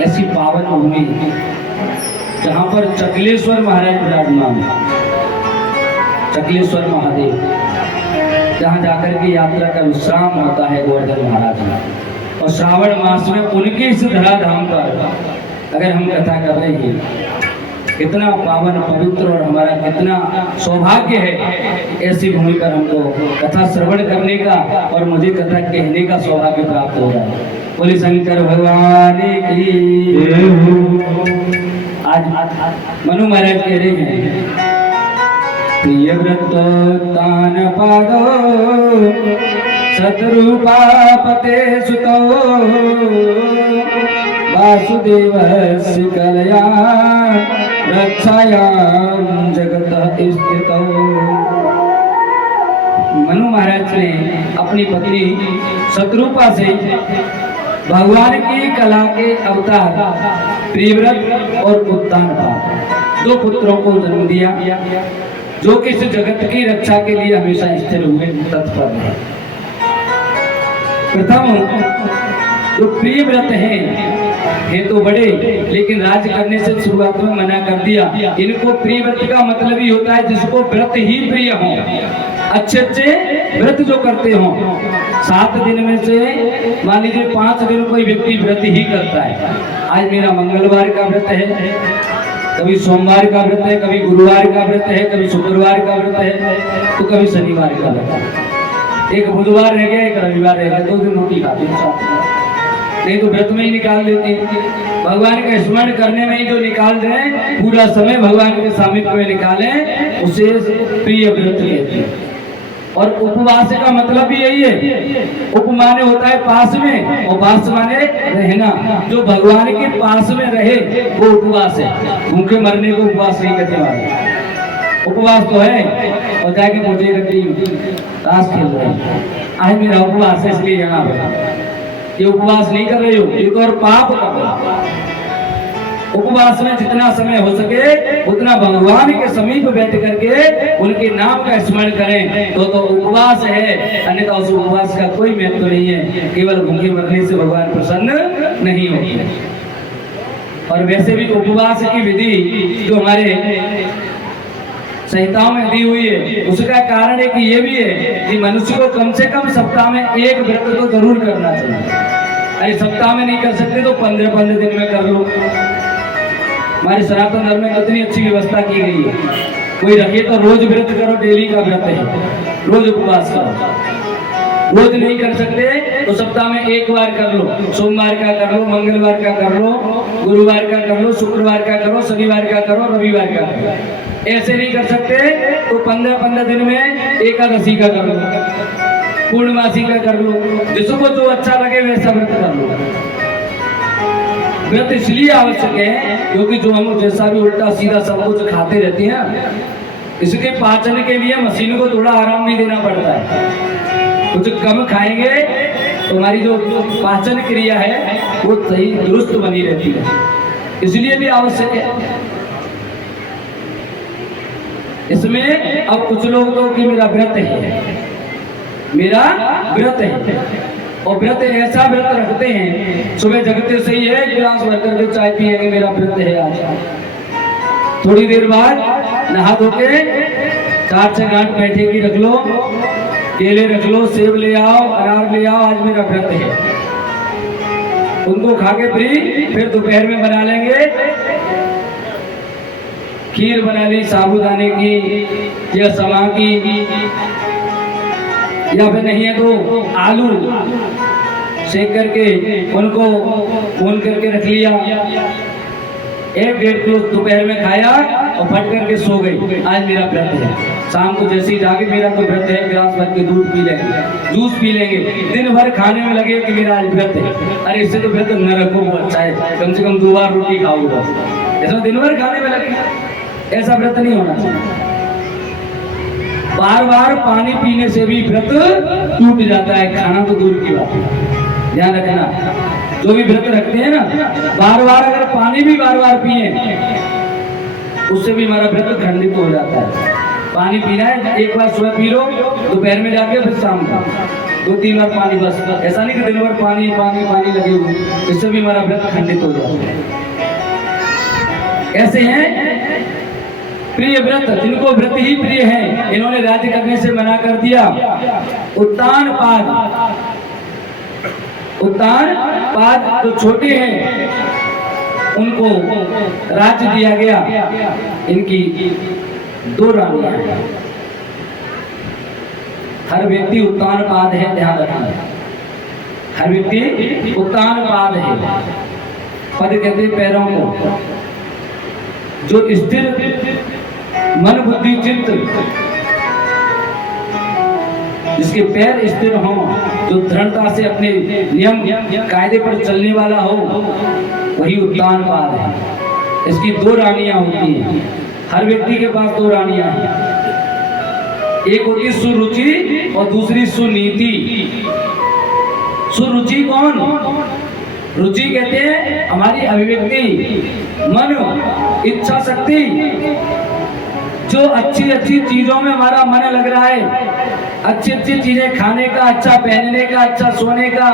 ऐसी पावन भूमि जहाँ पर चकलेश्वर महाराज विराजमान, चकलेश्वर महादेव, जहाँ जाकर के यात्रा का विश्राम होता है गोवर्धन महाराज में। और श्रावण मास में उनके इस धराधाम पर अगर हम कथा कर रहे हैं, कितना पावन पवित्र और हमारा कितना सौभाग्य है ऐसी भूमि पर हमको कथा श्रवण करने का और मुझे कथा कहने का सौभाग्य प्राप्त हो रहा है। बोले शंकर भगवान की। आज मनु महाराज कह रहे हैं, प्रिय व्रत तान पादो शत्रुपा पते सुतो वासुदेवस्य कल्याण रक्षायां जगत स्थितो। मनु महाराज ने अपनी पत्नी शत्रुपा से भगवान की कला के अवतार प्रियव्रत और उत्तानपाद दो पुत्रों को जन्म दिया, जो कि इस जगत की रक्षा के लिए हमेशा स्थिर हुए तत्पर है। प्रथम जो प्रियव्रत हैं तो बड़े, लेकिन राज करने से शुरुआत में मना कर दिया। इनको प्रियव्रत का मतलब ही होता है जिसको व्रत ही प्रिय हो, अच्छे अच्छे व्रत जो करते हो। 7 दिन में से मान लीजिए 5 दिन कोई व्यक्ति व्रत ही करता है। आज मेरा मंगलवार का व्रत है, कभी सोमवार का व्रत है, कभी गुरुवार का व्रत है, कभी शुक्रवार का व्रत है, तो कभी शनिवार का व्रत है। एक बुधवार रह गया, एक रविवार रह गया, 2 दिन रोटी खाते हैं, नहीं तो व्रत में ही निकाल देते हैं। भगवान का स्मरण करने में ही जो निकाल दें, पूरा समय भगवान के सामिप्य में निकालें, उसे प्रिय व्रत कहते हैं। और उपवास का मतलब भी यही है। उप माने होता है पास में, और वास माने रहना। जो भगवान के पास में रहे वो उपवास है। भूखे मरने को उपवास नहीं कहते वाले। उपवास तो है और जाके मुझे रखी ताश खेल रहे हैं, आज मेरा उपवास है इसलिए यहाँ पे। ये उपवास नहीं कर रहे हो, ये तो और पाप कर रहे हो। उपवास में जितना समय हो सके उतना भगवान के समीप बैठ करके उनके नाम का स्मरण करें तो उपवास है, अन्यथा उस उपवास का कोई महत्व नहीं है। केवल भूखे मरने से भगवान प्रसन्न नहीं होते। और वैसे भी उपवास की विधि जो हमारे संहिताओं में दी हुई है, उसका कारण है कि ये भी है कि मनुष्य को कम से कम सप्ताह में एक व्रत तो जरूर करना चाहिए। अरे सप्ताह में नहीं कर सकते तो 15-15 दिन में कर लो। हमारे सनातन धर्म में कितनी अच्छी व्यवस्था की गई है। कोई रखे तो रोज व्रत करो, डेली का व्रत है, रोज उपवास करो। रोज नहीं कर सकते तो सप्ताह में एक बार कर लो। सोमवार का कर लो, मंगलवार का कर लो, गुरुवार का कर लो, शुक्रवार का करो, शनिवार का करो, रविवार का करो। ऐसे नहीं कर सकते तो 15-15 दिन में एकादशी का कर लो, पूर्णमासी का कर लो, जिसको जो अच्छा लगे वैसा व्रत कर लो। व्रत इसलिए आवश्यक है क्योंकि जो हम जैसा भी उल्टा सीधा सब कुछ खाते रहते हैं, इसके पाचन के लिए मशीन को थोड़ा आराम भी देना पड़ता है। कुछ कम खाएंगे तो हमारी जो पाचन क्रिया है वो सही दुरुस्त बनी रहती है, इसलिए भी आवश्यक है। इसमें अब कुछ लोग तो कि मेरा व्रत है, मेरा व्रत है, और व्रत ऐसा व्रत रखते हैं सुबह जगते से ही है गिलास भर करके चाय पिएंगे, मेरा व्रत है आज। थोड़ी देर बाद नहा धो के 4-6 गांठ बैठे की रख लो, केले रख लो, सेब ले आओ, अनार ले आओ, आज मेरा व्रत है। उनको खा के फिर दोपहर में बना लेंगे खीर, बना ली साबूदाने की या समा की, या फिर नहीं है तो आलू सेक करके उनको भून करके रख लिया। 1-1.5 किलो दोपहर में खाया और फट करके सो गई, आज मेरा व्रत है। शाम को जैसे ही जाके मेरा तो व्रत है, गिलास भर के दूध पी लेंगे, जूस पी लेंगे, दिन भर खाने में लगे कि मेरा आज व्रत है। अरे इससे तो व्रत न रखो, वो अच्छा है, कम से कम 2 बार रोटी खाओ बस। ऐसा दिन भर खाने में लगे, ऐसा व्रत नहीं होना चाहिए। बार बार पानी पीने से भी व्रत टूट जाता है, खाना तो दूर की बात है। ध्यान रखना, जो भी व्रत रखते हैं ना, बार बार अगर पानी भी बार बार पिए उससे भी हमारा व्रत खंडित हो जाता है। पानी पीना है, एक बार सुबह पी लो, दोपहर में जाके फिर शाम को 2-3 बार पानी, बस। ऐसा नहीं कि दिन भर पानी पानी पानी लगे हुए, इससे भी हमारा व्रत खंडित हो जाता है। ऐसे हैं प्रिय व्रत, जिनको व्रत ही प्रिय है, इन्होंने राज्य करने से मना कर दिया। उत्तान पाद जो छोटे हैं उनको राज्य दिया गया। इनकी 2 रानियां हैं। हर व्यक्ति उत्तान पाद है, ध्यान रखना, हर व्यक्ति उत्तान पाद है। पद कहते पैरों को, जो स्थिर मन बुद्धि चित्त, जिसके पैर स्थिर हों, जो दृढ़ता से अपने नियम कायदे पर चलने वाला हो, वही उत्तान पाद है। इसकी 2 रानियां होती हैं। हर व्यक्ति के पास 2 रानियां हैं। एक होती सुरुचि और दूसरी सुनीति। सुरुचि कौन? रुचि कहते हैं हमारी अभिव्यक्ति, मन, इच्छा शक्ति, जो अच्छी अच्छी चीजों में हमारा मन लग रहा है, अच्छी अच्छी चीजें खाने का, अच्छा पहनने का, अच्छा सोने का,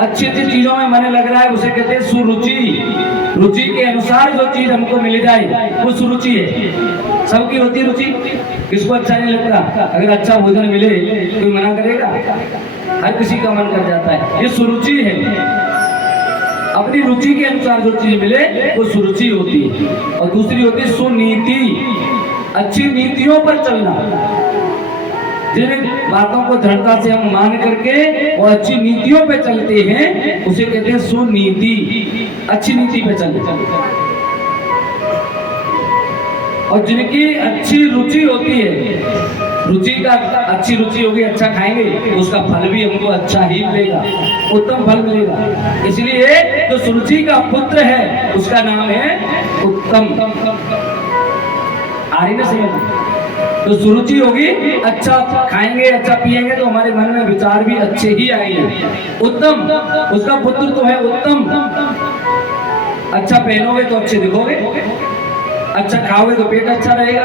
अच्छी अच्छी चीजों में मन लग रहा है, उसे कहते हैं सुरुचि। रुचि के अनुसार जो चीज हमको मिल जाए वो सुरुचि है। सबकी होती है रुचि, किसको अच्छा नहीं लगता? अगर अच्छा भोजन मिले कोई मना करेगा? हर किसी का मन कर जाता है, ये सुरुचि है। अपनी रुचि के अनुसार जो चीज मिले वो सुरुचि होती है। और दूसरी होती है सुनीति, अच्छी नीतियों पर चलना। जिन बातों को दृढ़ता से हम मान करके और अच्छी नीतियों पे चलते हैं उसे कहते हैं सुनीति, अच्छी नीति पे चलना। और जिनकी अच्छी रुचि होती है, रुचि का अच्छी रुचि होगी, अच्छा खाएंगे तो उसका फल भी हमको अच्छा ही मिलेगा, उत्तम फल मिलेगा। इसलिए जो सुरुचि का पुत्र है उसका नाम है उत्तम। आ रही ना समझ? तो सुरुचि होगी, अच्छा खाएंगे, अच्छा पिएंगे तो हमारे मन में विचार भी अच्छे ही आएंगे। उत्तम, उसका पुत्र तो है उत्तम। अच्छा पहनोगे तो अच्छे दिखोगे, अच्छा खाओगे तो पेट अच्छा रहेगा,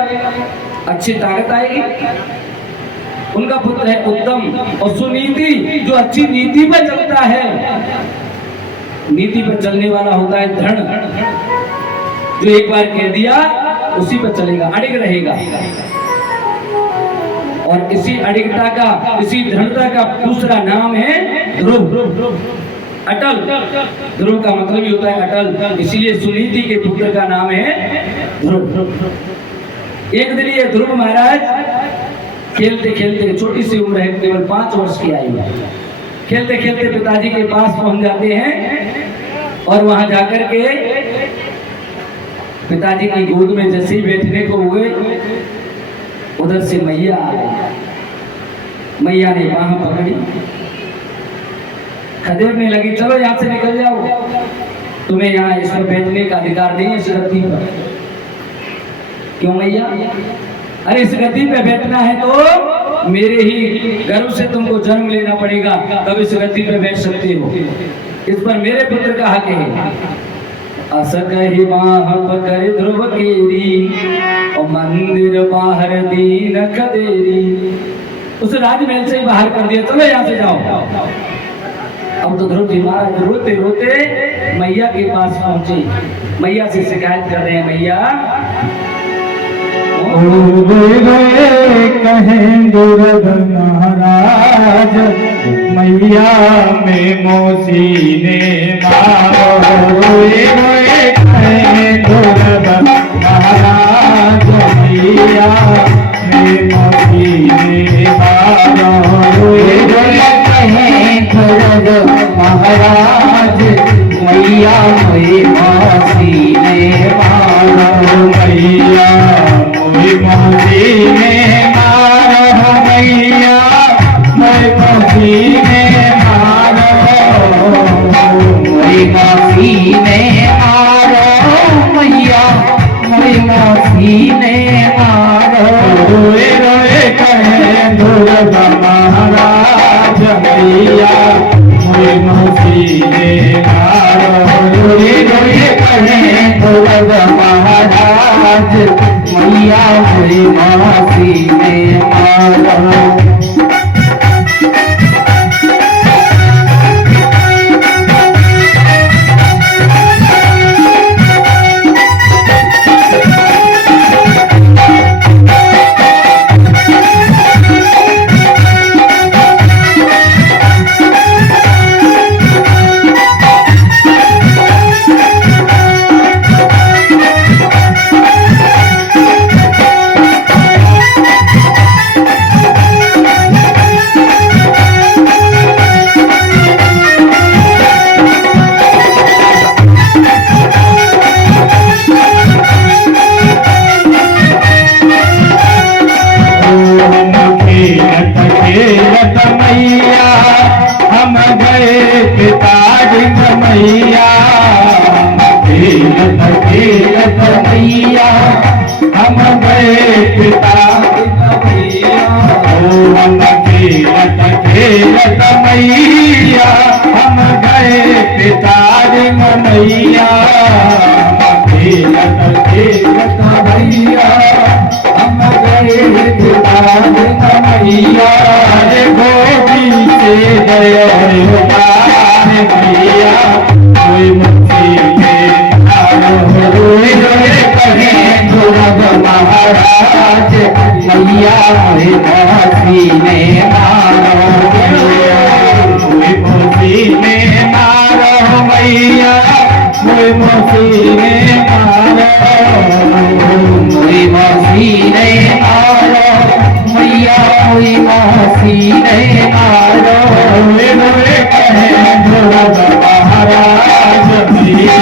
अच्छी ताकत आएगी। उनका पुत्र है उत्तम। और सुनीति, जो अच्छी नीति पर चलता है, नीति पर चलने वाला होता है दृढ़, जो एक बार कह दिया उसी पर चलेगा, अड़िग रहेगा। और इसी अडिगता का, इसी दृढ़ता का दूसरा नाम है ध्रुव, अटल। ध्रुव का मतलब ही होता है अटल, इसीलिए सुनीति के पुत्र का नाम है ध्रुव। एक दिन ये ध्रुव महाराज खेलते खेलते, छोटी सी उम्र है, केवल 5 वर्ष की आयु है, खेलते खेलते पिताजी के पास पहुंच जाते हैं। और वहां जाकर के पिताजी की गोद में जैसे ही बैठने को हुए, उधर से मैया आ गई। मैया ने बाह पकड़ी, खदेड़ने लगी, चलो यहाँ से निकल जाओ, तुम्हें यहाँ इस पर बैठने का अधिकार नहीं है, इस गद्दी पर। क्यों मैया? अरे इस गद्दी पे बैठना है तो मेरे ही गर्भ से तुमको जन्म लेना पड़ेगा, तब इस गद्दी पे बैठ सकते हो। इस पर मेरे पुत्र का हक है। अस कही बाह पकड़ ध्रुव केरी, और मंदिर बाहर दीन खदेरी। उस राजमहल से ही बाहर कर दिया, चलो यहाँ से जाओ। अब तो ध्रुव जी महाराज रोते रोते मैया के पास पहुंचे, मैया से शिकायत कर रहे हैं, मैया कहें दुर्ग महाराज मैया में मोसी ने मारो। कहें दुर्ग महाराज मैया में मोसी ने मारो। कहें दुर्ग महाराज मैया में मोसी ने मारो। मैया मोसी ने मारो। मैया मैं मोसी ने मारो। मोसी ने मारो। मैया मैं मोसी ने मारो। रोए रोए कहे दुर्ग महाराज मैया मैं मोसी ने मारो। रोए रोए कहे दुर्ग महाराज मैया मैं मोसी ने मारो। मैया हम गए पिताजी मैया। खेलत खेलत मैया हम गए पिताजी मैया। हम खेलत खेलत मैया हम गए पिताजी मैया। खेलत खेलत मैया हम गए पिताजी मैया। गोदी से गए मैया कोई मुक्ति में रोए रोए कहें दुर्ग महाराज मैया मैं मोसी ने मारो। कोई मोसी ने मारो। मैया कोई मोसी ने मारो। कोई मोसी ने मारो। मैया कोई मोसी ने मारो। कहें दुर्ग महाराज मैया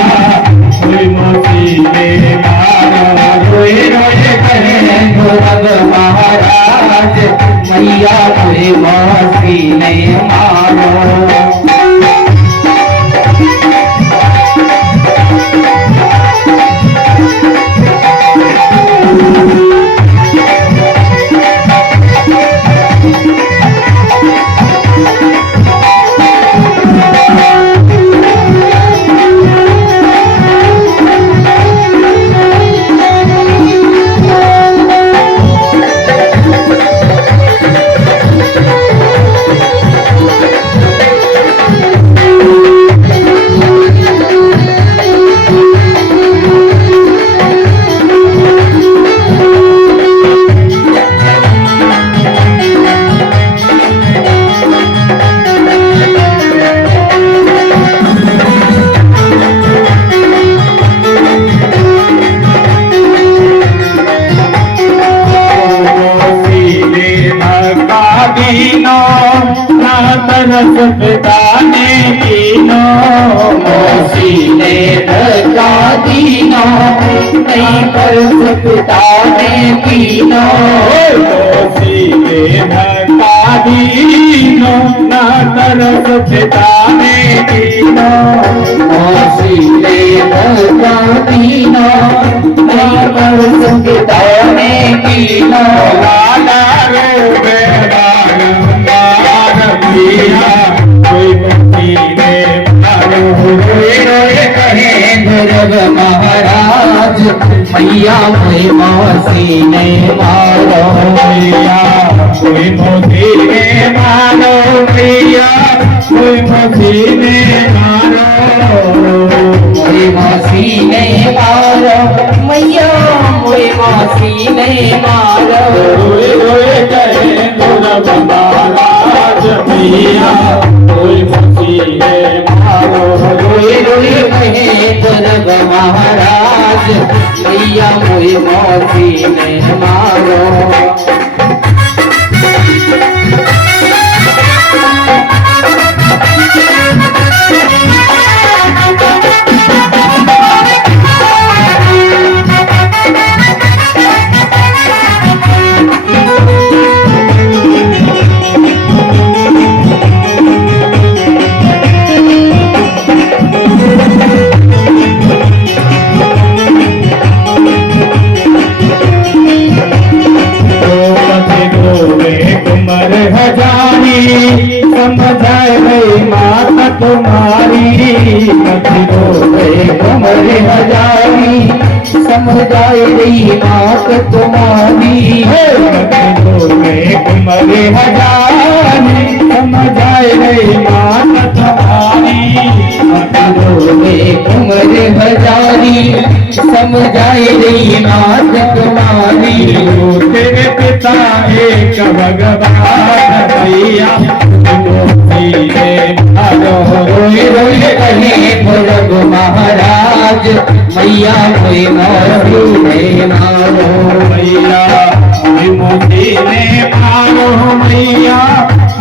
कोई मोसी ने मारो। रोए रोए कहें दुर्ग महाराज मैया कोई मोसी ने मारो। तरस पिताने दीनो। मोसी ने धक्का दीनो नहीं तरस पिताने दीनो। मोसी ने धक्का दीनो ना तरस पिताने दीनो। मोसी ने धक्का दीनो नहीं तरस पिताने दीनो। लाला रोवे बारंबार पिया कोई मुक्ति ने मारो। रोए रोए कहे दुर्ग महाराज मैया कोई मोसी ने मारो। मैया कोई मोसी ने मारो। मैया कोई मोसी ने मारो। सीने मारो मैया मोई सीने मारो रोए रोए कहे ध्रुव महाराज मैया मोई सीने मारो रोए रोए कहे ध्रुव महाराज मैया मोई सीने मारो समझाए गई माता तुम्हारी तुम्हारे हजारी समझाए गई मात तुम्हारी तुम्हारे हजारी समझाए गई माता तुम्हारी तुम्हारे हजारी समझाए गई मात तुम्हारी तेरे पिता एक भगवान भैया रोए रोए कहे ध्रुव महाराज मैया मोई सीने मारो मैया मोती ने मारो मैया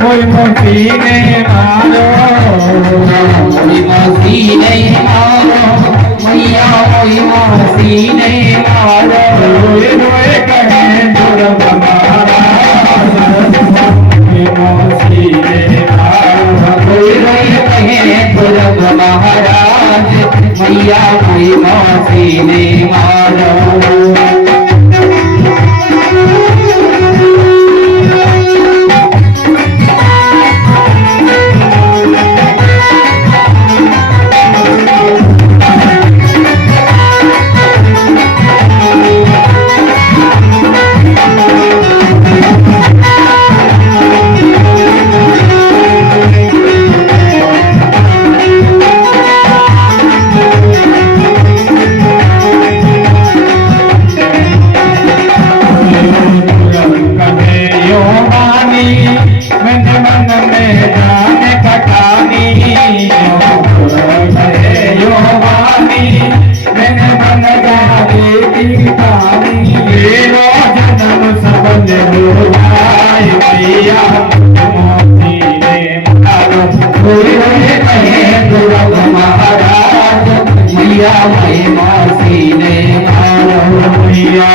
मोती ने मारो मोई सीने मारो मैया मोई सीने मारो रोए रोए कहे ध्रुव महाराज सीने मारो रोए रोए कहे ध्रुव महाराज मैया मोई सीने मारो मैंने मन में जाने कटानी यो वानी मैंने मन जाने की कहानी मेरा जन्म सबल हुआई मैया मोती ने मारो रोए रोए कहे ध्रुव महाराज मैया मोई सीने मारो मैया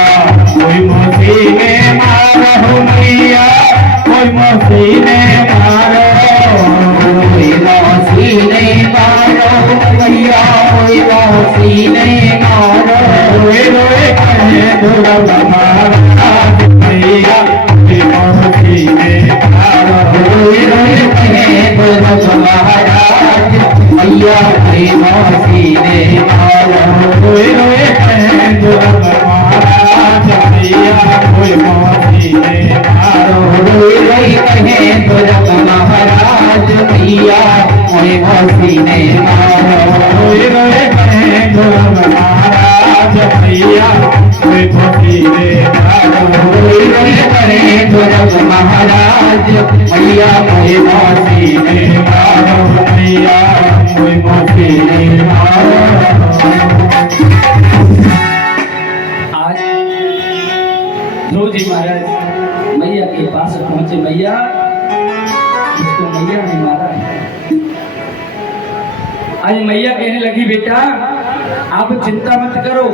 कोई मोती ने मारो मैया कोई मोती ने मारो सीने मारो मैया मोई सीने मारो रोए रोए कहे ध्रुव महाराज मैया मोती ने मारो रोए रोए कहे ध्रुव महाराज मैया मोई सीने मारो रोए रोए कहे ध्रुव महाराज मैया मोती ने मारो रोए रोए कहे ध्रुव महाराज मैया मोई सीने मारो रोए रोए कहे ध्रुव महाराज मैया मोती ने मारो रोए रोए कहे ध्रुव महाराज मैया मोई सीने मारो मैया मोती ने मारो आज ध्रुव जी महाराज मैया के पास पहुंचे। मैया, इसको मैया ने मारा है। आज मैया कहने लगी, बेटा आप चिंता मत करो,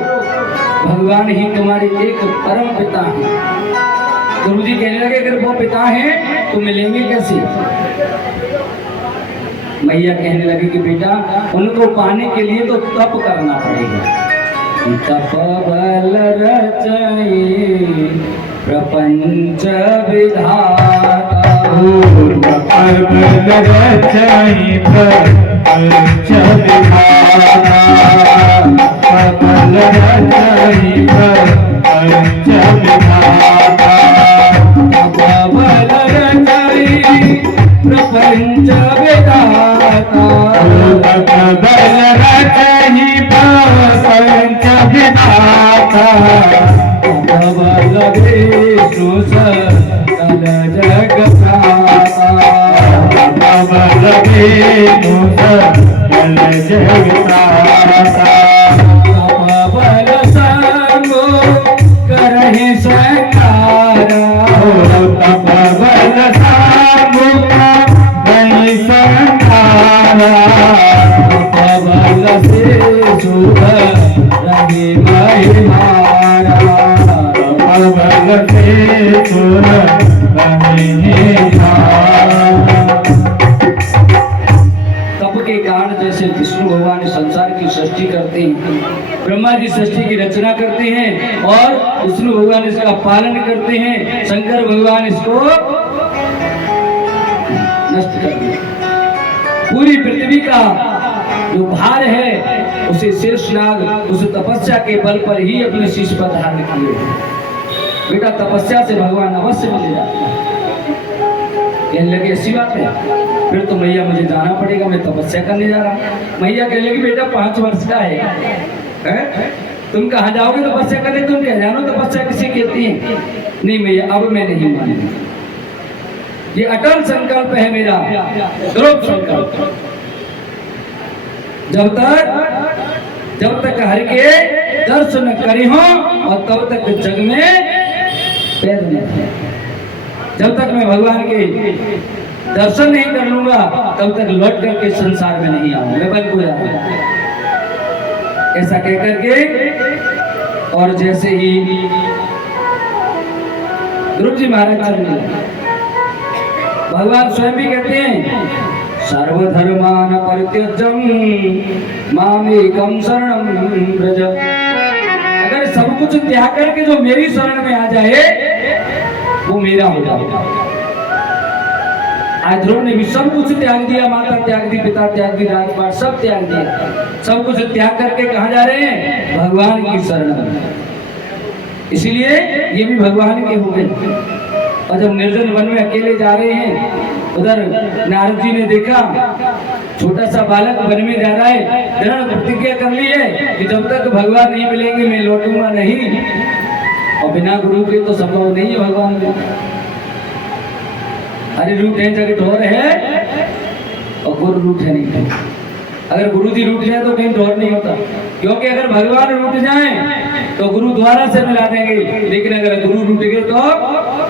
भगवान ही तुम्हारे एक परम पिता हैं। गुरु जी कहने लगे, अगर वो पिता हैं तो मिलेंगे कैसे? मैया कहने लगी कि बेटा उनको पाने के लिए तो तप करना पड़ेगा। तप बल रचई प्रपंच विधाता प्रपंच विधाता विष्णु सकल जगन्नाथा बल विष्णु सकल जगन्नाथा बल संगो करहि संहारा बल सांगो करहि संहारा बल से शुभ रवि महिमारा बल से सुर तप के कारण जैसे विष्णु भगवान संसार की सृष्टि करते हैं, ब्रह्मा जी सृष्टि की रचना करते हैं और विष्णु भगवान इसका पालन करते हैं, शंकर भगवान इसको नष्ट करते हैं। पूरी पृथ्वी का जो भार है उसे शेषनाग उस तपस्या के बल पर ही अपने शीश पर धारण किए। बेटा तपस्या से भगवान अवश्य मिल जाते हैं। कहने लगे ऐसी बात है, फिर तो मैया मुझे जाना पड़ेगा, मैं तपस्या करने जा रहा हूँ। मैया कहने लगी बेटा 5 वर्ष का है? तुम कहाँ जाओगे तपस्या करने? तुम क्या जानो तपस्या किसे कहती है? नहीं मैया अब मैं नहीं मानूंगी, ये अटल संकल्प है मेरा, दृढ़ संकल्प। जब तक हरि के दर्शन करी हो और तब तक जग में पैर नहीं, जब तक मैं भगवान के दर्शन नहीं कर लूंगा तब तक लौट करके संसार में नहीं आऊंगा, मैं बन को जाऊंगा। ऐसा कह करके और जैसे ही ध्रुव जी महाराज चलने लगे, भगवान स्वयं भी कहते हैं सर्वधर्मान परित्यज्यं मामेकं शरणं व्रज। अगर सब कुछ त्याग करके जो मेरी शरण में आ जाए वो मेरा हो जाएगा। आज ध्रुव ने भी सब कुछ त्याग दिया, माता त्याग दी, पिता त्याग दी, राजपाट सब त्याग दिया, सब कुछ त्याग करके कहाँ जा रहे हैं? भगवान की शरण में। इसलिए ये भी भगवान के हो गए। और जब निर्जन वन में अकेले जा रहे हैं, उधर नारद जी ने देखा छोटा सा बालक वन में जा रहा है, दृढ़ प्रतिज्ञा कर ली है कि जब तक भगवान नहीं मिलेंगे मैं लौटूंगा नहीं, और बिना गुरु के तो संभव नहीं है भगवान को। अरे रूट है जगह ढोर है और गुरु रूट है नहीं। अगर गुरु जी रूट जाए तो कहीं ढोर नहीं होता, क्योंकि अगर भगवान रूट जाए तो गुरु द्वारा से मिला देंगे, लेकिन अगर गुरु रूट गए तो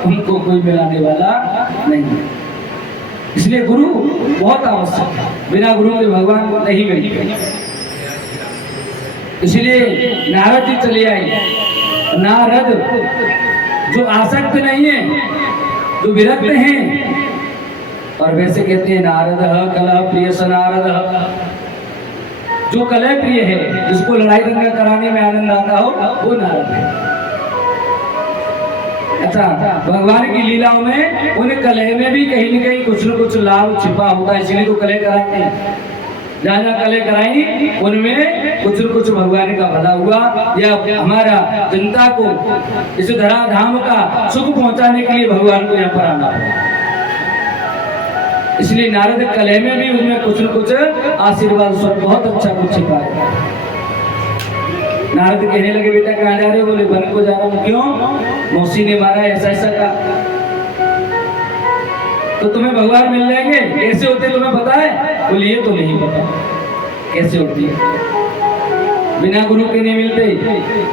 उनको कोई मिलाने वाला नहीं। इसलिए गुरु बहुत आवश्यक है, बिना गुरु के भगवान को नहीं मिलेंगे। इसलिए नारद जी चले आए। नारद जो आसक्त नहीं है, जो विरक्त हैं, और वैसे कहते हैं नारद कलह प्रिय स नारद, जो कलह प्रिय है, जिसको लड़ाई दंगा कराने में आनंद आता हो वो नारद है। अच्छा, भगवान की लीलाओं में उन कलह में भी कहीं न कहीं कुछ न कुछ लाभ छिपा होता है, इसलिए तो कलह कराते हैं। जहाँ जहाँ कलह कराई उनमें कुछ न कुछ भगवान का भला हुआ, या हमारा जनता को इस धराधाम का सुख पहुंचाने के लिए भगवान को यहाँ पर आना है। इसलिए नारद कलह में भी उनमें कुछ न कुछ आशीर्वाद स्वरूप बहुत अच्छा कुछ छिपा है। नारद कहने लगे बेटा कहाँ जा रहे हो? बोले वन को जा रहा हूँ। क्यों? मौसी ने मारा ऐसा ऐसा का। तो तुम्हें भगवान मिल जाएंगे, कैसे होते तुम्हें पता है? बोले ये तो नहीं पता कैसे होती है, बिना गुरु के नहीं मिलते।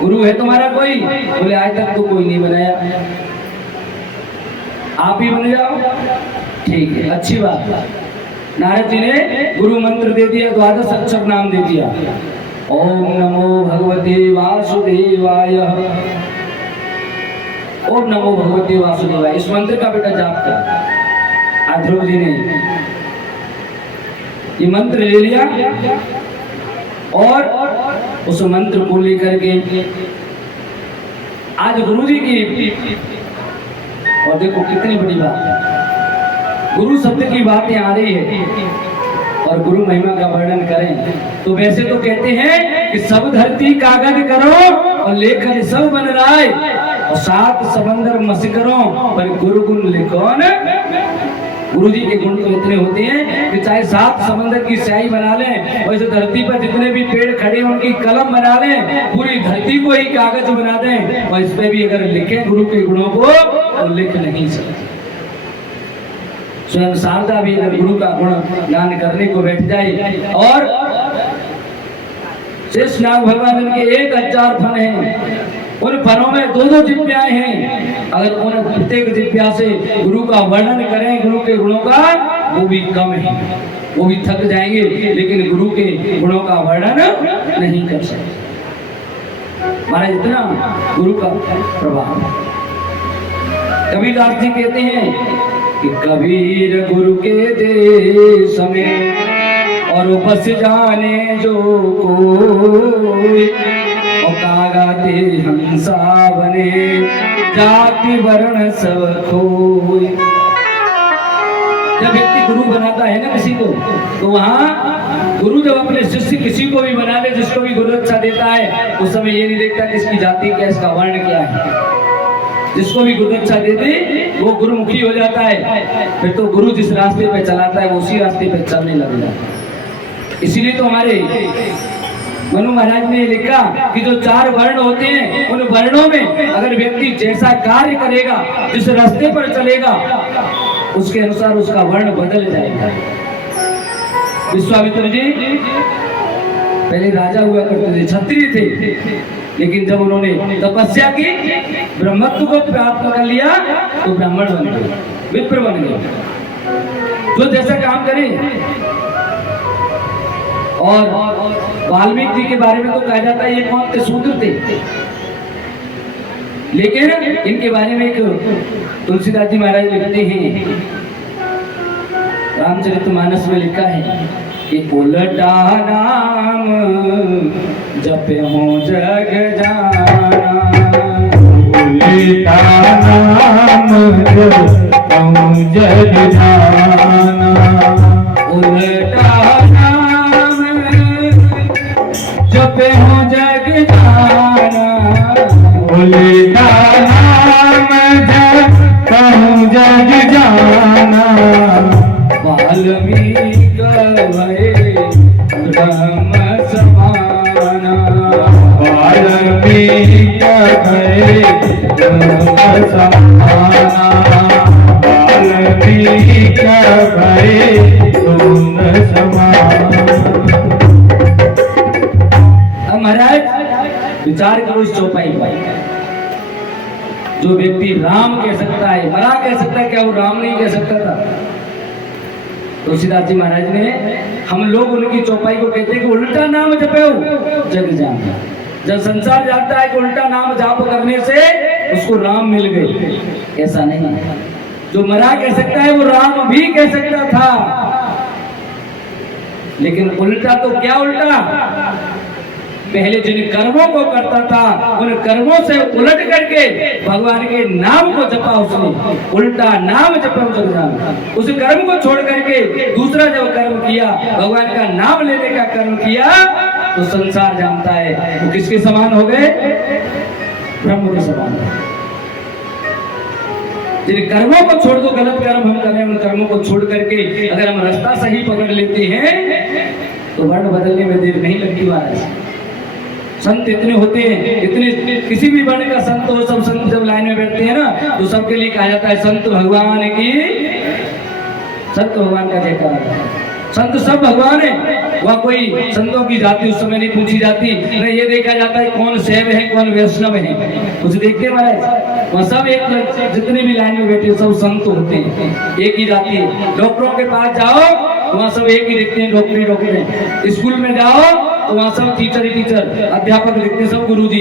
गुरु है तुम्हारा कोई? बोले आज तक तो कोई नहीं बनाया, आप ही बन जाओ। ठीक है, अच्छी बात। नारद जी ने गुरु मंत्र दे दिया, 12 अक्षर नाम दे दिया। ओम नमो भगवते वासुदेवाय, ओम नमो भगवते वासुदेवाय। इस मंत्र का बेटा जाप कर। ध्रुव जी ने ये मंत्र ले लिया और उस मंत्र को लेकर के आज गुरु जी की, और देखो कितनी बड़ी बात है, गुरु शब्द की बातें आ रही है और गुरु महिमा का वर्णन करें तो वैसे तो कहते हैं कि सब धरती कागज करो और लेखन सब बन राय, और 7 समंदर मस करो पर गुरु गुण लिखो न। गुरु जी के गुण तो इतने होते हैं कि चाहे 7 समंदर की स्याही बना लें, वैसे धरती पर जितने भी पेड़ खड़े हैं उनकी कलम बना लें, पूरी धरती को ही कागज बना दें, और इस पे भी अगर लिखें गुरु के गुणों को तो लिख नहीं सकते। स्वयं शारदा भी अगर गुरु का गुण गान करने को बैठ जाए, और शेष नाग भगवान के 1000 फन हैं, उन फनों में 2-2 जिब्याएं हैं, अगर उन प्रत्येक जिब्या से गुरु का वर्णन करें, गुरु के गुणों का, वो भी कम है, वो भी थक जाएंगे, लेकिन गुरु के गुणों का वर्णन नहीं कर सकते। महाराज इतना गुरु का प्रभाव। कबीरदास जी कहते हैं कि कबीर गुरु के देश में और बस जाने जो कोई, और कागाते हंसा बने जाति वर्ण सब खोई। जब व्यक्ति गुरु बनाता है ना किसी को, तो वहाँ गुरु जब अपने शिष्य किसी को भी बना ले, जिसको भी गुरु अच्छा देता है, उस समय ये नहीं देखता कि इसकी जाति क्या, इसका वर्ण क्या है। जिसको भी गुरु अच्छा दे दे वो गुरुमुखी हो जाता है, फिर तो गुरु जिस रास्ते पे चलाता है वो उसी रास्ते पे चलने लग जाता है। इसीलिए तो हमारे मनु महाराज ने लिखा कि जो 4 वर्ण होते हैं, उन वर्णों में अगर व्यक्ति जैसा कार्य करेगा, जिस रास्ते पर चलेगा, उसके अनुसार उसका वर्ण बदल जाएगा। विश्वामित्र जी पहले राजा हुआ करते थे, क्षत्रिय थे, लेकिन जब उन्होंने तपस्या की, ब्रह्मत्व को प्राप्त कर लिया, तो ब्राह्मण बन गए, विप्र बन गए, जो जैसा काम करे। और वाल्मीकि जी के बारे में तो कहा जाता है ये कौन थे, शूद्र थे, लेकिन इनके बारे में एक तुलसीदास जी महाराज लिखते हैं, रामचरितमानस में लिखा है कि उलटा नाम जपे हो जग जाना, उलटा नाम जपे हो जग जाना, उलटा जपे हो जग जाना, उलटा नाम जपे हो जग जाना, वाल्मीकि भये ब्रह्म समाना, वाल्मीकि भये ब्रह्म समाना, वाल्मीकि भये ब्रह्म समाना। महाराज विचार करो इस चौपाई पर, जो व्यक्ति राम कह सकता है, मरा कह सकता है, क्या वो राम नहीं कह सकता था? तुलसीदास जी महाराज ने, हम लोग उनकी चौपाई को कहते हैं कि उल्टा नाम जपो जग जाना। जब संसार जानता है कि उल्टा नाम जाप करने से उसको राम मिल गए, ऐसा नहीं। जो मरा कह सकता है वो राम भी कह सकता था, लेकिन उल्टा तो क्या उल्टा, पहले जिन कर्मों को करता था उन कर्मों से उलट करके भगवान के नाम को जपा उसने, उल्टा नाम जपा उस कर्म को छोड़ करके दूसरा जब कर्म किया, भगवान का नाम लेने का कर्म किया, तो संसार जानता है वो किसके समान हो गए, ब्रह्म के समान। जिन कर्मों को छोड़ दो, गलत कर्म हम करें, उन कर्मों को छोड़ करके अगर हम रास्ता सही पकड़ लेते हैं तो वर्ण बदलने में देर नहीं लगती। महाराज संत इतने होते हैं, इतने, किसी भी वर्ण का संत हो, सब संत जब लाइन में बैठते हैं ना तो सबके लिए कहा जाता है संत भगवान की, संत भगवान का जयकार। संत सब भगवान है, वह कोई संतों की जाति उस समय नहीं पूछी जाती, न ये देखा जाता है कौन शैव है कौन वैष्णव है, कुछ देखते हैं महाराज। वह सब एक, जितने भी लाइन में बैठे सब संत होते हैं, एक ही जाति है। डॉक्टरों के पास जाओ वहाँ सब एक ही दिखते हैं, डॉक्टर ही डॉक्टर है। स्कूल में जाओ तो वहाँ सब टीचर ही टीचर, अध्यापक दिखते हैं, सब गुरु जी।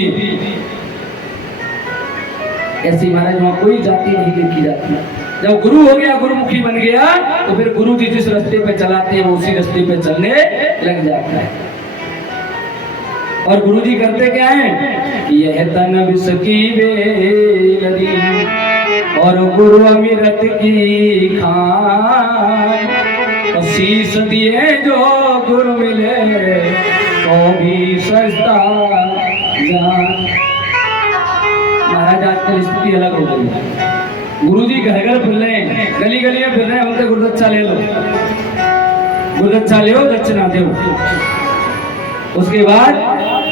ऐसे महाराज वहाँ कोई जाति नहीं देखी जाती। जब गुरु हो गया, गुरुमुखी बन गया, तो फिर गुरु जी जिस रास्ते पे चलाते हैं वो उसी रास्ते पे चलने लग जाता है। और गुरु जी करते क्या है, यह तन विष की बेलरी और गुरु अमृत की खान, और शीश दिए जो गुरु मिले तो भी सस्ता जान। महाराज आजकल स्थिति अलग हो गई है, गुरुजी घर घर फिर रहे हैं, गली गली में फिर रहे हैं, उनसे गुरुदक्षा ले लो, गुरुदक्षा ले लो, दक्षिणा दो। उसके बाद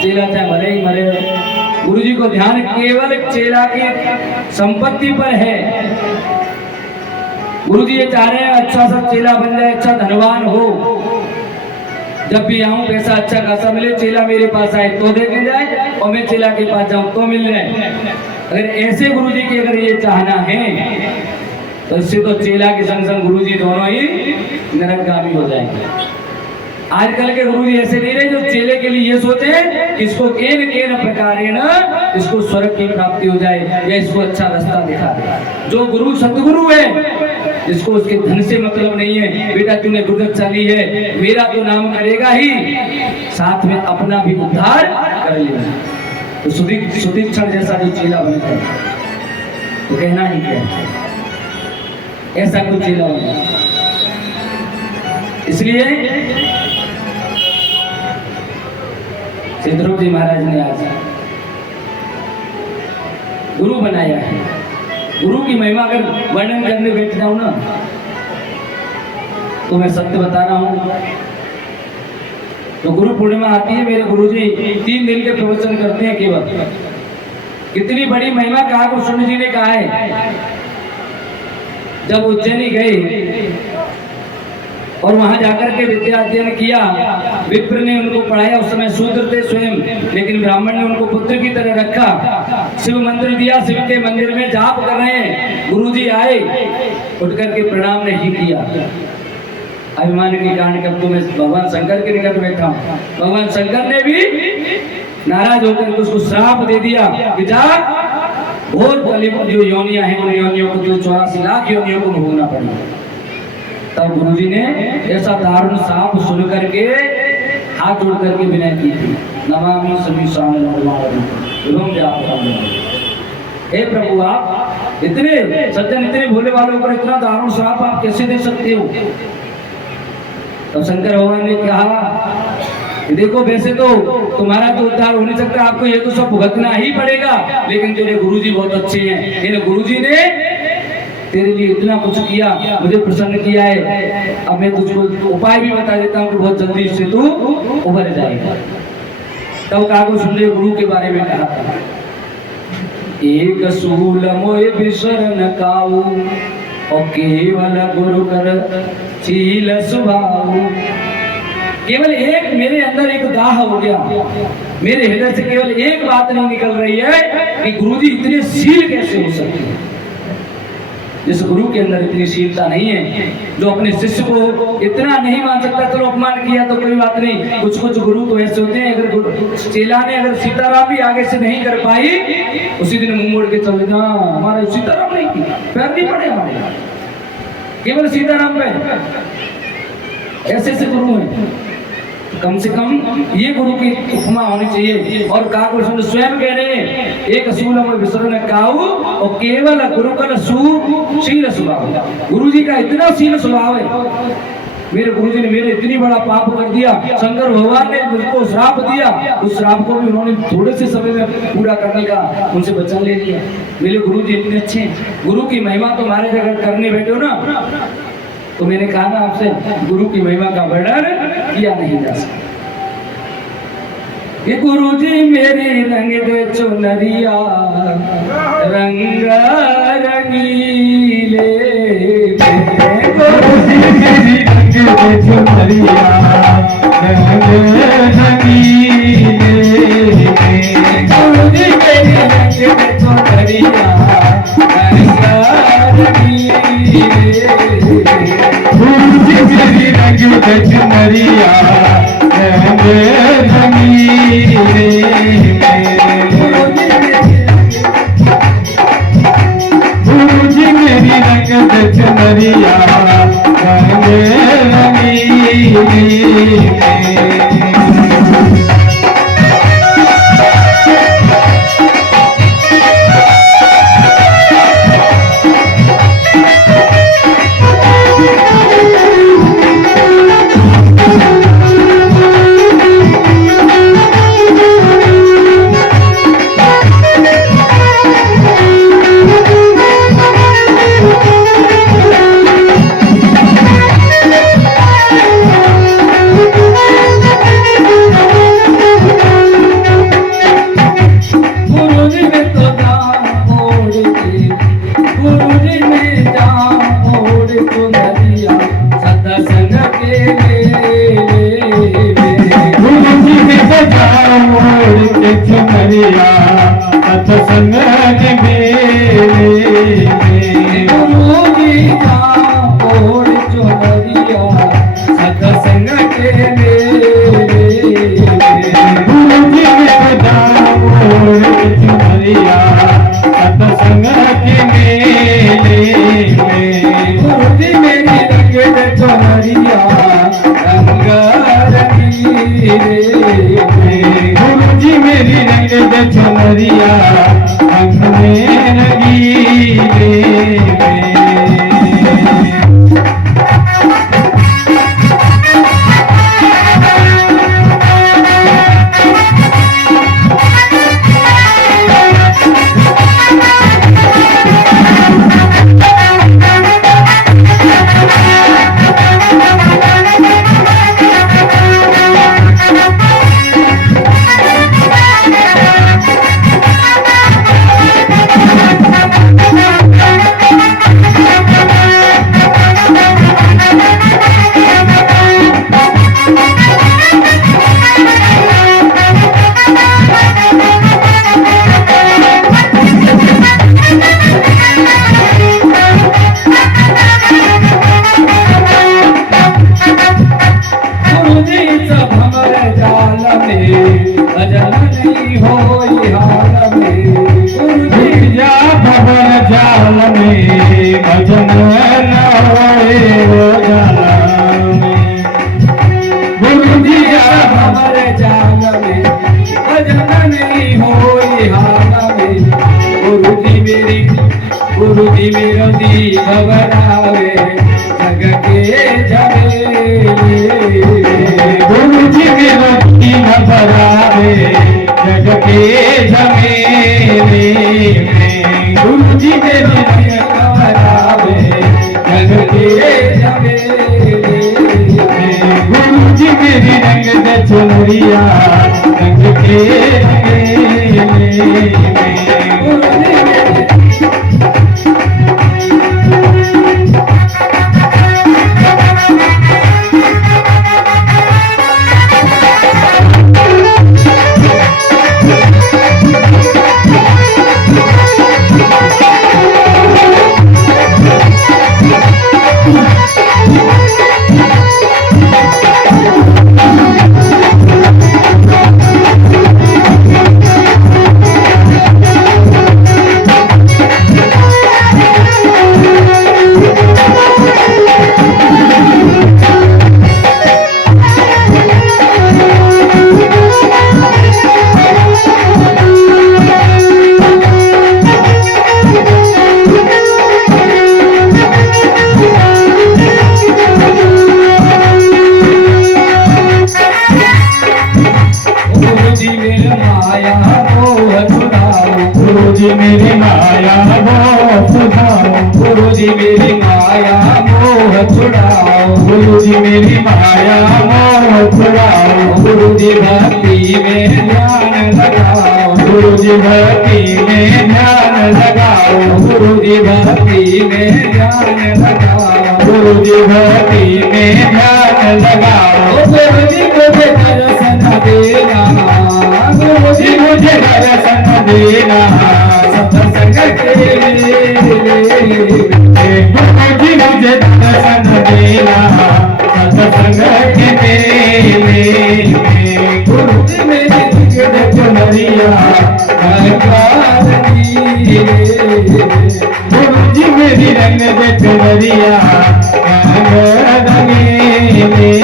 चेला चाहे भले ही मरे, गुरुजी को ध्यान केवल चेला की संपत्ति पर है। गुरुजी ये चाह रहे हैं अच्छा सा चेला बन जाए, अच्छा धनवान हो, जब भी आऊं पैसा अच्छा खासा मिले, चेला मेरे पास आए तो देखे जाए और मैं चेला के पास जाऊं तो मिल जाए। अगर ऐसे गुरुजी की अगर ये चाहना है तो इससे तो चेला के संग संग गुरुजी दोनों ही नरकगामी हो जाएंगे। आजकल के गुरुजी ऐसे नहीं रहे जो चेले के लिए ये सोचे कि इसको केन प्रकारेण इसको स्वर्ग की प्राप्ति हो जाए या इसको अच्छा रास्ता दिखा दे। जो गुरु सतगुरु है, जिसको उसके धन से मतलब नहीं है, बेटा तूने गुरुदक्षा ली है, मेरा तो नाम करेगा ही, साथ में अपना भी उद्धार कर लेगा। तो सुदीक्षण जैसा जो चेला बनता है तो कहना ही क्या, ऐसा कोई चेला बना। इसलिए श्री ध्रुव जी महाराज ने आज गुरु बनाया है। गुरु की महिमा अगर वर्णन करने बैठ जाऊं ना तो मैं सत्य बता रहा हूं, तो गुरु पूर्णिमा आती है, मेरे गुरुजी 3 दिन के प्रवचन करते हैं केवल। कितनी बड़ी महिमा कहा कृष्ण जी ने कहा है। जब उज्जैनी गए और वहां जाकर के विद्या अध्ययन किया, विप्र ने उनको पढ़ाया, उस समय शूद्र थे स्वयं, लेकिन ब्राह्मण ने उनको पुत्र की तरह रखा, शिव मंत्र दिया, शिव के मंदिर में जाप कर रहे हैं। गुरुजी आए, उठ करके प्रणाम नहीं किया, अभिमान के कारण कब तो मैं भगवान शंकर के निकट बैठा हूं। भगवान शंकर ने भी नाराज होकर उसको श्राप दे दिया कि जा बहुत जो योनियां हैं उन योनियों को, जो 84 लाख योनियों को भोगना पड़ेगा। तब गुरुजी ने ऐसा दारुण साप सुन करके हाथ जोड़ करके विनय की थी, नमामि समीशान एवं हे प्रभु, आप इतने सज्जन, इतने भोले वालों पर इतना दारुण श्राप आप कैसे दे सकते हो। तब शंकर भगवान ने कहा, देखो वैसे तो तुम्हारा तो उद्धार हो नहीं सकता, आपको ये तो सब भुगतना ही पड़ेगा, लेकिन तेरे गुरुजी बहुत अच्छे हैं, तेरे गुरुजी ने तेरे लिए इतना कुछ किया, मुझे प्रसन्न किया है, अब मैं तुझको उपाय भी बता देता हूँ कि बहुत जल्दी इससे तू उभर जाएगा। तब काको सुन गुरु के बारे में कहा था, एक सूल मोय बिसरन काऊ और केवल गुरु कर चील सुभाऊ। केवल एक मेरे अंदर एक दाह हो गया, मेरे हृदय से केवल एक बात नहीं निकल रही है कि गुरुजी इतने शील कैसे हो सकते हैं। जिस गुरु के अंदर इतनी शीलता नहीं है, जो अपने शिष्य को इतना नहीं मान सकता, चलो अपमान किया तो कोई बात नहीं, कुछ कुछ गुरु तो ऐसे होते हैं, अगर चेला ने अगर सीताराम भी आगे से नहीं कर पाई, उसी दिन मुंह मोड़ के चल जाना, हमारे सीताराम नहीं की, पैर नहीं पड़े हमारे, केवल सीताराम पे। ऐसे ऐसे गुरु हैं, कम से कम ये गुरु की उपमा होनी चाहिए। और काकुल स्वयं कह रहे हैं, एक असूल विसरण काऊ और केवल गुरु का शील स्वभाव। गुरु जी का इतना शील स्वभाव है, मेरे गुरुजी ने मेरे इतनी बड़ा पाप कर दिया, शंकर भगवान ने मुझको श्राप दिया, उस श्राप को भी उन्होंने थोड़े से समय में पूरा करने का उनसे वचन ले लिया। मेरे गुरुजी इतने अच्छे हैं। गुरु की महिमा तो हमारे जगह करने बैठे हो ना, तो मैंने कहा ना आपसे, गुरु की महिमा का वर्णन किया नहीं जा सकता। कि गुरुजी मेरी रंग दे चुनरिया रंग रंगीले, गुरुजी मेरी रंग दे चुनरिया रंग रंगीले, गुरुजी मेरी रंग दे चुनरिया रंग रंगीले, गुरुजी मेरी रंग दे चुनरिया रंग रंगीले, गुरुजी मेरी रंग दे चुनरिया रंग रंगीले। गुरु जी का ओढ़ चुनरिया सत्संग के मेले गुरु जी मेरे दामोद चुनरिया सत्संग के मेले में। गुरु जी मेरी रंग चुनरिया रंग रंगीले गुरु जी मेरी रंग चुनरिया रंग में रंगीले में। गुरु जी सब हमारे जाल में भजन नहीं होई हाल में गुरु जी जा भवन जाल में भजन न होए वो जाल में। गुरु जी सब हमारे जाल में भजन नहीं होई हाल में गुरु जी मेरा दी घबरावे जग के झमेले गुरु जी मेरा दीन बरावे जग के झमेले में। गुरु जी मेरी घबरावे जग के झमेले गुरु जी मेरी रंग चुनरिया रंग के मेले में। गुरु जी मेरी गुरु जी मेरी माया मोह छुड़ाओ। गुरु जी मेरी माया मोह छुड़ाओ गुरु जी मेरी माया मोह छुड़ाओ। गुरु जी भक्ति में ध्यान लगाओ गुरु जी भक्ति में ध्यान लगाओ। गुरु जी भक्ति में ध्यान लगाओ गुरु जी भक्ति में ध्यान लगाओ। गुरु जी मुझे दर्शन देना गुरु जी मुझे दर्शन देना सत्संग के मेले गुरु जी मुझे दर्शन देना सत्संग के मेले में। गुरु जी मेरी जगत चुनरिया गुरु जी मेरी रंग चुनरिया रंग रंगीले में।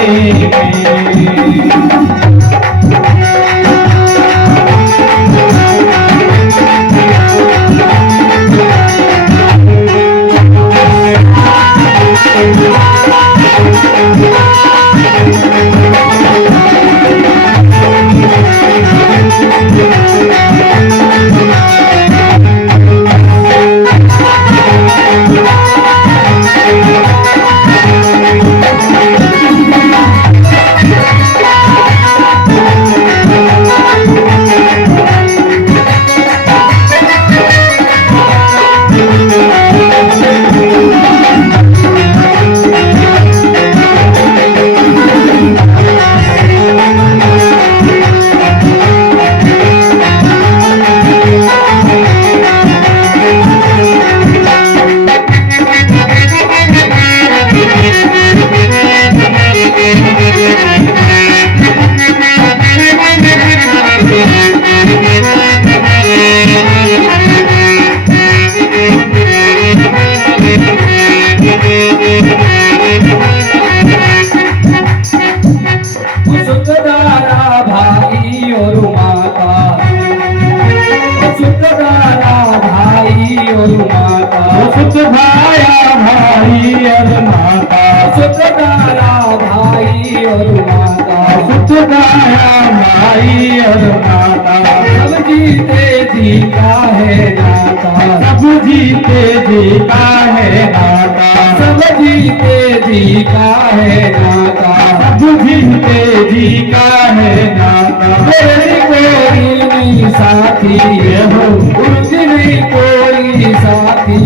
जीते जी का है नाता, सब जीते जी का है नाता, सब जीते जी का है नाता। मेरी कोई नहीं साथी हो गुरुजी नहीं कोई साथी,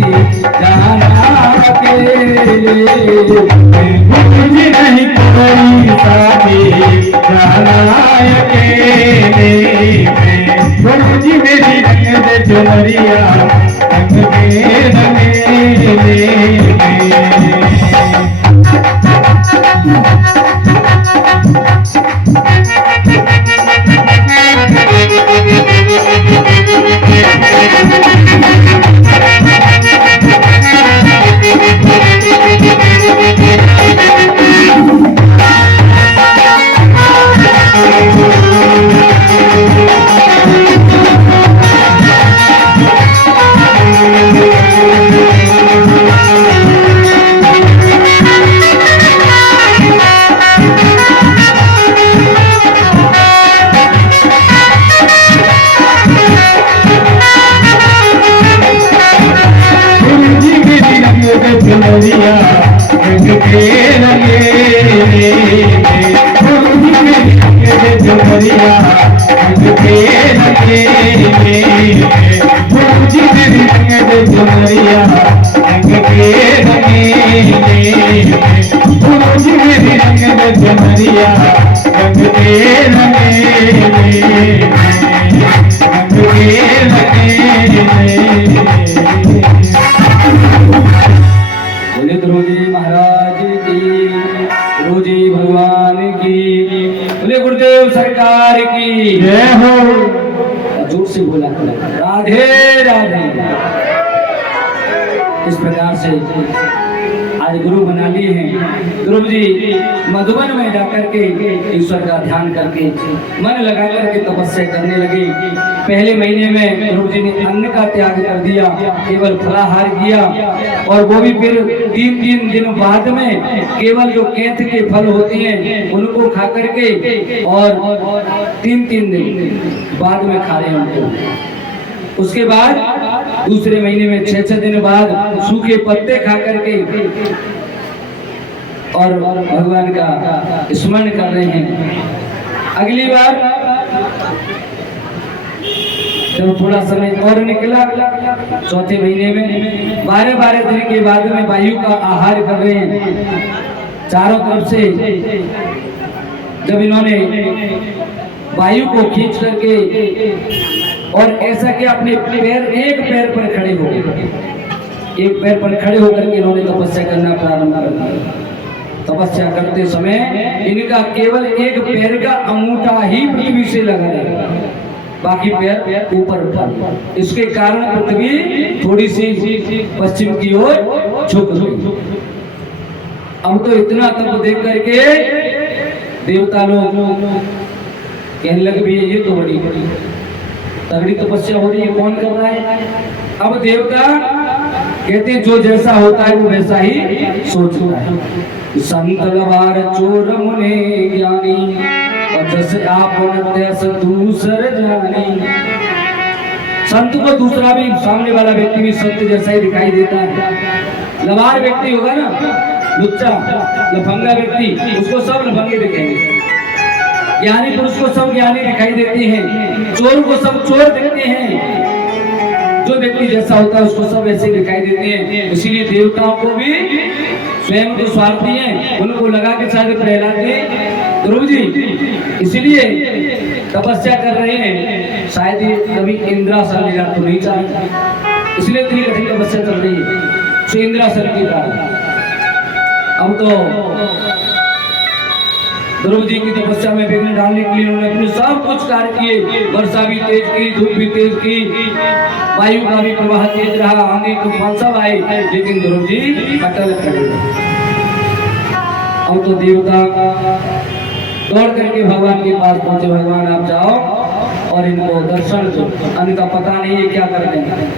जाना अकेले गुरुजी नहीं कोई साथी, जाना अकेले में। गुरुजी मेरी रंग दे चुनरिया, रंग के रंगेले में। चुनरिया रंग के रंगेले में, गुरुजी मेरी रंग दे चुनरिया रंग के रंगेले में। गुरुजी मेरी रंग दे चुनरिया रंग के रंगेले में। गुरुजी मेरी रंग दे चुनरिया रंग के रंगेले में, रंग के रंगेले में। बोले गुरुजी महाराज की, गुरुजी भगवान की, बोले गुरुदेव सरकार की जय हो। जोर से बोला राधे राधे। इस प्रकार से आज गुरु बना लिए हैं। ध्रुव जी मधुबन में जाकर के ईश्वर का ध्यान करके मन लगा करके तपस्या करने लगे। पहले महीने में ध्रुव जी ने अन्न का त्याग कर दिया, केवल फलाहार किया, और वो भी फिर 3-3 दिन बाद में केवल जो केंथ के फल होते हैं उनको खा करके, और 3-3 दिन बाद में खा रहे उनको। उसके बाद दूसरे महीने में 6-6 दिन बाद सूखे पत्ते खा करके और भगवान का स्मरण कर रहे हैं। अगली बार जब थोड़ा समय और निकला, चौथे महीने में 12-12 दिन के बाद में वायु का आहार कर रहे हैं। चारों तरफ से जब इन्होंने वायु को खींच करके और ऐसा कि अपने पैर एक पैर पर खड़े हो गए, एक पैर पर खड़े होकर के इन्होंने तपस्या करना प्रारंभ कर दिया। तपस्या करते समय इनका केवल एक पैर का अंगूठा ही पृथ्वी से लगा रहा, बाकी पैर ऊपर उठा। इसके कारण पृथ्वी थोड़ी सी पश्चिम की ओर झुक गई। अब तो इतना तप देख करके देवता लोग कहने लगे भी ये तो बड़ी तगड़ी तपस्या हो रही है, कौन कर रहा है? अब देवता कहते जो जैसा होता है वो वैसा ही सोचता है। संत लबार चोर मुने ज्ञानी, और जैसे आपन तैस दूसर जानी। संत को दूसरा भी, सामने वाला व्यक्ति भी संत जैसा ही दिखाई देता है। लबार व्यक्ति होगा ना, लुच्चा लफंगा व्यक्ति, उसको सब लफंगे दिखेंगे। ज्ञानी पुरुष को सब ज्ञानी दिखाई देते हैं, चोर को सब चोर दिखते हैं। जो व्यक्ति जैसा होता है उसको सब ऐसे दिखाई देते हैं। इसीलिए देवताओं को भी स्वयं जो स्वार्थी हैं उनको लगा के शायद प्रहलाद ध्रुव जी इसलिए तपस्या कर रहे हैं, शायद ही कभी इंद्रासन लेना तो नहीं चाहिए, इसलिए इतनी कठिन तपस्या चल रही है। सो इंद्रासन की कारण अब तो ध्रुव जी की तपस्या में विघ्न डालने के लिए उन्होंने अपने सब कुछ कार्य किए। वर्षा भी तेज की, धूप भी तेज की, वायु का भी प्रवाह तेज रहा, आंधी तूफान सब आए, लेकिन ध्रुव जी अटल खड़े। अब तो देवता दौड़ करके भगवान के पास पहुंचे, भगवान आप जाओ और इनको दर्शन दो, अन्य का पता नहीं है क्या कर देंगे।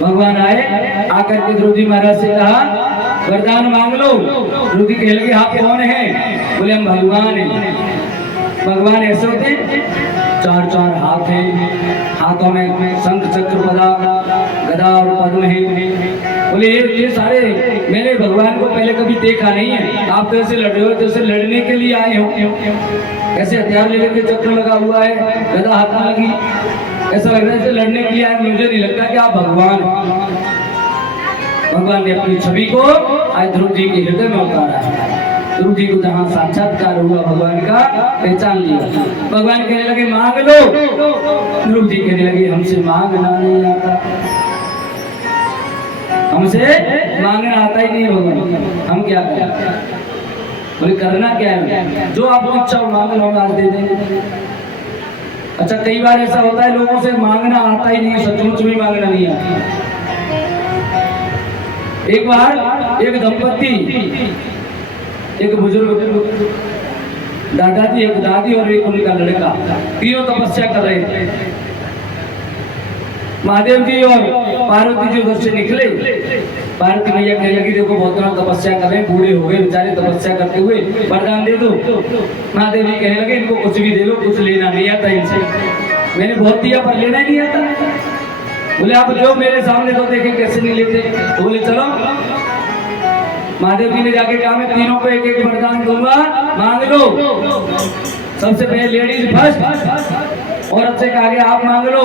भगवान आए, आकर के ध्रुव जी महाराज से कहा वरदान मांग लो। ध्रुव जी कहने लगे आप कौन हैं? बोले हम भगवान हैं। भगवान ऐसे होते चार चार हाथ हैं, हाथों में शंख चक्र गदा और पद्म है। बोले ये सारे मैंने भगवान को पहले कभी देखा नहीं है, आप तो ऐसे लड़ रहे हो जैसे लड़ने के लिए आए हो, ऐसे हथियार ले लेके चक्र लगा हुआ है, गदा हाथ में लगी, ऐसा लग रहा है जैसे लड़ने के लिए आए। मुझे नहीं लगता कि आप भगवान हैं। भगवान ने अपनी छवि को आज ध्रुव जी के हृदय में उतारा है। ध्रुव जी को जहाँ साक्षात्कार हुआ भगवान का, पहचान लिया। भगवान कहने लगे मांग लो, ध्रुव जी कहने लगे हमसे मांगना नहीं आता, हमसे मांगना आता ही नहीं भगवान, हम क्या करें? बोले करना क्या है, जो आपको इच्छा हो मांग लो, आज दे देंगे। अच्छा कई बार ऐसा होता है लोगों से मांगना आता ही नहीं, सचमुच में मांगना नहीं आता। एक बार एक दंपत्ति, एक बुजुर्ग दादाजी, एक दादी और एक उनका लड़का, तीनों तपस्या कर रहे थे। महादेव जी और पार्वती जी उधर से निकले। पार्वती मैया कहने लगी देखो बहुत लोग तपस्या कर रहे हैं, बूढ़े हो गए बेचारे तपस्या करते हुए, वरदान दे दो। महादेव जी कहने लगे इनको कुछ भी दे लो, कुछ लेना नहीं आता इनसे, मैंने बहुत दिया पर लेना ही नहीं आता। बोले आप जो मेरे सामने तो देखे कैसे नहीं लेते। तो बोले चलो। महादेव जी ने जाके कहा मैं तीनों को एक एक वरदान दूंगा, मांग लो। सबसे पहले लेडीज फर्स्ट, औरत से कहा गया आप मांग लो।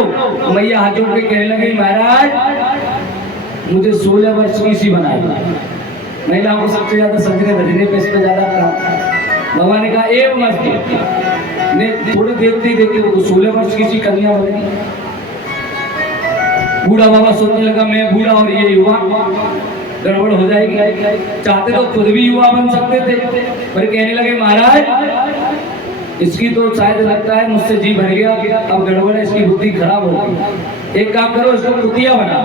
मैया हाथ जोड़ के कहने लगी महाराज मुझे 16 वर्ष की सी बनाई। महिलाओं को सबसे ज्यादा सजने भजने पे इस पे ज्यादा काम। भगवान ने कहा एवं मस्त ने थोड़ी देखते देखते वो 16 वर्ष की सी कन्या बनी। बूढ़ा बाबा सोचने लगा मैं बूढ़ा और ये युवा, गड़बड़ हो जाएगी। चाहते तो खुद भी युवा बन सकते थे, पर कहने लगे महाराज इसकी तो शायद लगता है मुझसे जी भर गया, अब गड़बड़ है, इसकी बुद्धि खराब हो गई, एक काम करो इसको कुतिया बना।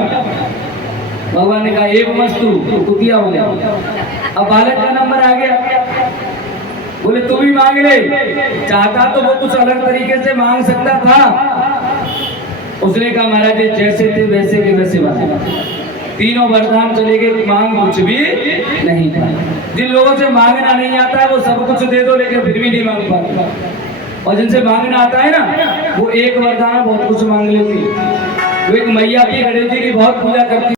भगवान ने कहा एक वस्तु कुतिया हो गया। अब बालक का नंबर आ गया। बोले तू भी मांग ले। चाहता तो वो कुछ अलग तरीके से मांग सकता था, उसने कहा महाराज जैसे थे वैसे के वैसे बना। तीनों वरदान चले गए, मांग कुछ भी नहीं था। जिन लोगों से मांगना नहीं आता है वो सब कुछ दे दो लेकिन फिर भी नहीं मांग पाते, और जिनसे मांगना आता है ना वो एक वरदान बहुत कुछ मांग लेती है। वो एक मैया की गणेश जी की बहुत पूजा करती